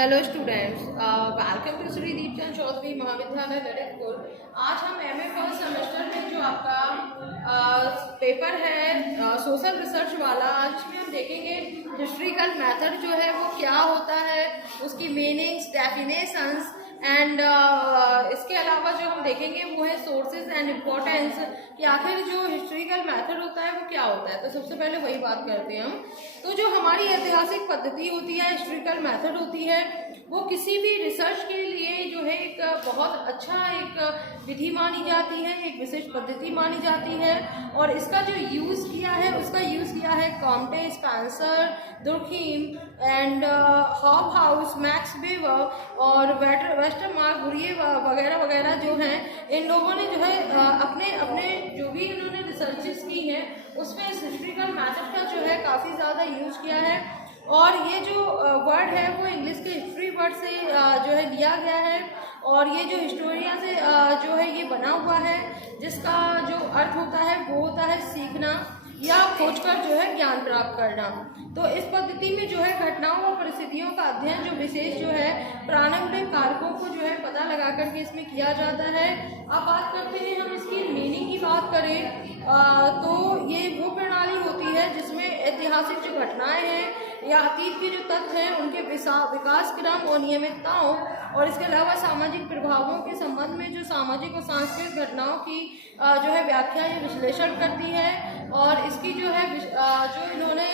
Hello students, welcome to Shri Deepchand Chaudhary Mahavidyalaya Lalitpur. आज हम MA first semester में जो आपका पेपर है सोशल रिसर्च वाला, आज इसमें हम देखेंगे हिस्ट्रिकल मेथड जो है वो क्या होता है, उसकी मीनिंग्स, डेफिनेशंस एंड इसके अलावा जो हम देखेंगे वो है सोर्सेज एंड इम्पोर्टेंस कि आखिर जो हिस्ट्रिकल मेथड होता है वो क्या होता है। तो सबसे पहले वही बात करते हैं हम। तो जो हमारी ऐतिहासिक पद्धति होती है, हिस्ट्रिकल मेथड होती है, वो किसी भी रिसर्च के लिए जो है एक बहुत अच्छा एक विधि मानी जाती है, एक विशेष पद्धति मानी जाती है। और इसका जो यूज़ किया है, उसका यूज़ किया है Comte, Spencer, Durkheim and Hobhouse, max weber और वेस्टरमार्क, बुरिये वगैरह वगैरह जो हैं, इन लोगों ने जो है अपने अपने जो भी इन्होंने रिसर्चेस की हैं उसमें इस हिस्ट्रिकल मेथड का जो है काफ़ी ज़्यादा यूज़ किया है। और ये जो वर्ड है वो इंग्लिश के हिस्ट्री वर्ड से जो है लिया गया है, और ये जो हिस्टोरिया से जो है ये बना हुआ है, जिसका जो अर्थ होता है वो होता है सीखना या खोजकर जो है ज्ञान प्राप्त करना। तो इस पद्धति में जो है घटनाओं और परिस्थितियों का अध्ययन जो विशेष जो है प्रारंभिक कारकों को जो है पता लगा करके इसमें किया जाता है। अब बात करते हैं हम इसकी मीनिंग की बात करें तो ये वो प्रणाली होती है जिसमें ऐतिहासिक जो घटनाएं हैं या अतीत के जो तथ्य हैं उनके विकास क्रम और नियमितताओं और इसके अलावा सामाजिक प्रभावों के संबंध में जो सामाजिक और सांस्कृतिक घटनाओं की जो है व्याख्या या विश्लेषण करती है। और इसकी जो है जो इन्होंने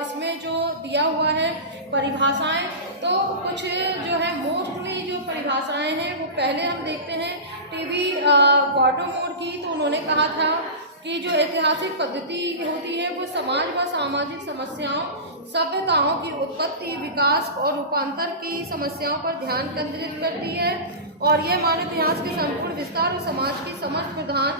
इसमें जो दिया हुआ है परिभाषाएं, तो कुछ जो है मोस्टली जो परिभाषाएं हैं वो पहले हम देखते हैं टीवी गॉटोमोर की। तो उन्होंने कहा था कि जो ऐतिहासिक पद्धति होती है वो समाज व सामाजिक समस्याओं, सभ्यताओं की उत्पत्ति, विकास और रूपांतर की समस्याओं पर ध्यान केंद्रित करती है, और यह मानव इतिहास के संपूर्ण विस्तार और समाज की समस्त प्रधान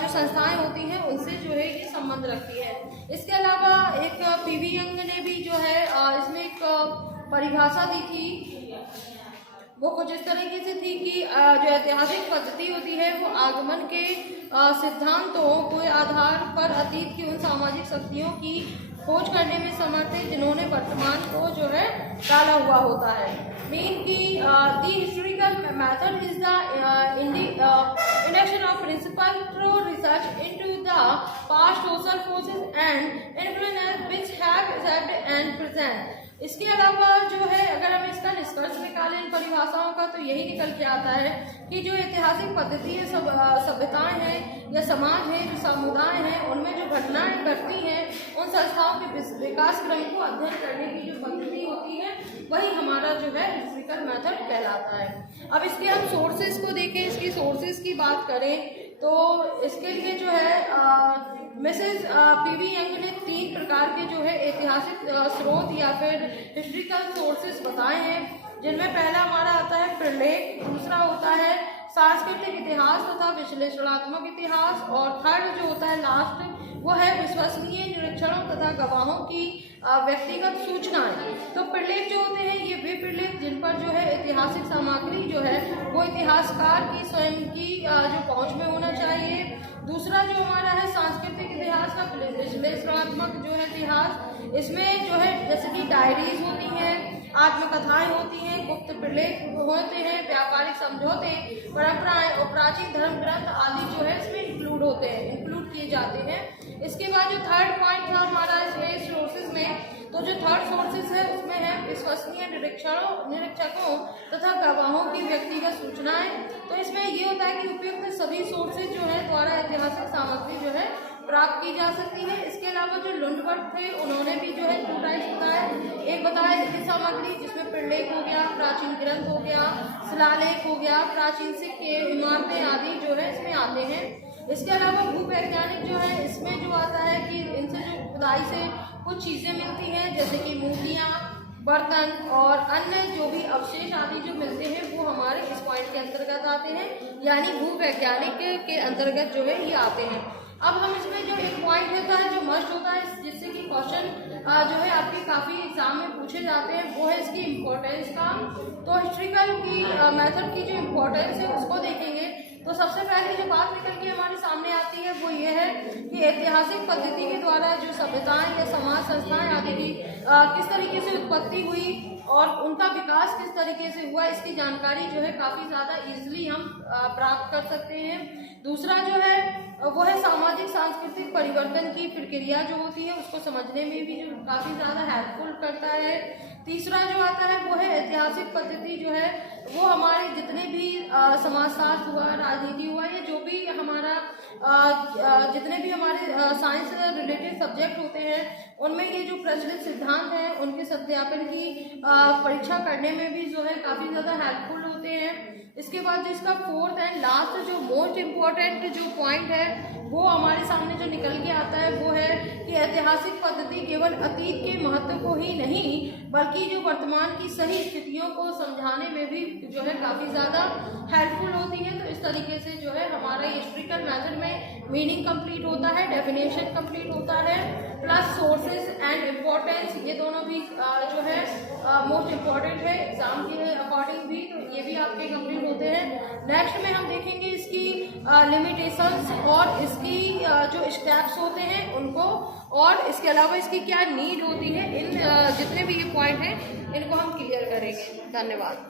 जो संस्थाएं होती हैं उनसे जो है ये संबंध रखती है। इसके अलावा एक पीवी यंग ने भी जो है इसमें एक परिभाषा दी थी, वो कुछ इस तरीके से थी कि जो ऐतिहासिक पद्धति होती है वो आगमन के सिद्धांतों के आधार पर अतीत की उन सामाजिक शक्तियों की खोज करने में समर्थ है जिन्होंने वर्तमान को जो है डाला हुआ होता है। मीन की the historical method is the induction of principle through research into the past social forces and influence which have evolved and present. इसके अलावा जो है अगर हम इसका निष्कर्ष निकालें इन परिभाषाओं का, तो यही निकल के आता है कि जो ऐतिहासिक पद्धति है, सभ्यताएं हैं या समाज है, जो समुदाय हैं, उनमें जो घटनाएं घटती हैं, उन संस्थाओं के विकास क्रम को अध्ययन करने की जो पद्धति होती है वही हमारा जो है हिस्ट्रिकल मेथड कहलाता है। अब इसके हम सोर्सेज को देखें, इसकी सोर्सेज की बात करें तो इसके लिए जो है मिसेस पीवी यंग ने 3 प्रकार के जो है ऐतिहासिक स्रोत या फिर हिस्ट्रिकल सोर्सेस बताए हैं, जिनमें पहला हमारा आता है प्रलेख, दूसरा होता है सांस्कृतिक इतिहास तथा विश्लेषणात्मक इतिहास, और थर्ड जो होता है लास्ट वो है विश्वसनीय निरीक्षणों तथा गवाहों की व्यक्तिगत सूचनाएं। तो प्रलेख जो होते हैं ये वे प्रलेख जिन पर जो है ऐतिहासिक सामग्री जो है वो इतिहासकार की स्वयं की जो पहुंच में होना चाहिए। दूसरा जो हमारा है सांस्कृतिक इतिहास का विश्लेषणात्मक जो है इतिहास, इसमें जो है जैसे कि डायरीज होती हैं, आत्मकथाएं होती हैं, गुप्त प्रलेख होते हैं, व्यापारिक समझौते, परंपराएं और प्राचीन धर्म ग्रंथ आदि जो है इसमें इंक्लूड किए जाते हैं। इसके बाद जो थर्ड पॉइंट था हमारा इसमें सोर्सेज में, तो जो थर्ड सोर्सेज है उसमें है विश्वसनीय निरीक्षकों तथा गवाहों की व्यक्तिगत सूचनाएं। तो इसमें ये होता है कि उपयुक्त सभी सोर्सेज जो है द्वारा ऐतिहासिक सामग्री जो है प्राप्त की जा सकती है। इसके अलावा जो लुंडवर्थ थे उन्होंने भी जो है 2 टाइप्स बताया, एक बताया लिखित सामग्री जिसमें प्रलेख हो गया, प्राचीन ग्रंथ हो गया, शिलालेख हो गया, प्राचीन सिक्के, इमारतें आदि जो है इसमें आते हैं। इसके अलावा भूवैज्ञानिक जो है इसमें जो आता है कि इनसे जो खुदाई से कुछ चीज़ें मिलती हैं जैसे कि मूर्तियाँ, बर्तन और अन्य जो भी अवशेष आदि जो मिलते हैं वो हमारे इस पॉइंट के अंतर्गत आते हैं, यानी भूवैज्ञानिक के अंतर्गत जो है ये आते हैं। अब हम इसमें जो एक पॉइंट होता है जो मस्ट होता है जिससे कि क्वेश्चन जो है आपके काफ़ी एग्जाम में पूछे जाते हैं, वो है इसकी इम्पोर्टेंस का। तो हिस्ट्रिकल की मेथड की जो इम्पोर्टेंस है उसको देखेंगे तो सबसे पहले जो बात निकल के हमारे सामने आती है वो ये है कि ऐतिहासिक पद्धति के द्वारा जो सभ्यताएं या समाज संस्थाएं आदि की किस तरीके से उत्पत्ति हुई और उनका विकास किस तरीके से हुआ, इसकी जानकारी जो है काफ़ी ज़्यादा इजीली हम प्राप्त कर सकते हैं। दूसरा जो है वो है सामाजिक सांस्कृतिक परिवर्तन की प्रक्रिया जो होती है उसको समझने में भी जो काफ़ी ज़्यादा हेल्पफुल करता है। तीसरा जो आता है वो है ऐतिहासिक पद्धति जो है वो हमारे जितने भी समाजशास्त्र हुआ, राजनीति हुआ, या जो भी हमारा जितने भी हमारे साइंस से रिलेटेड सब्जेक्ट होते हैं उनमें ये जो प्रचलित सिद्धांत हैं उनके सत्यापन की परीक्षा करने में भी जो है काफ़ी ज़्यादा हेल्पफुल होते हैं। इसके बाद जो इसका फोर्थ एंड लास्ट जो मोस्ट इम्पॉर्टेंट जो पॉइंट है वो हमारे सामने जो निकल के आता है वो है कि ऐतिहासिक पद्धति केवल अतीत के महत्व को ही नहीं बल्कि जो वर्तमान की सही स्थितियों को समझाने में भी जो है काफ़ी ज़्यादा हेल्पफुल होती है। तो इस तरीके से जो है हमारा हिस्ट्रिकल मेथड में मीनिंग कंप्लीट होता है, डेफिनेशन कंप्लीट होता है, प्लस सोर्सेज एंड इम्पोर्टेंस, ये दोनों भी जो है मोस्ट इम्पॉर्टेंट है एग्जाम के अकॉर्डिंग भी, तो ये भी आपके कंप्लीट होते हैं। नेक्स्ट में हम देखेंगे इसकी लिमिटेशंस और इसकी जो स्टेप्स होते हैं उनको, और इसके अलावा इसकी क्या नीड होती है। इन जितने भी ये पॉइंट हैं इनको हम क्लियर करेंगे। धन्यवाद।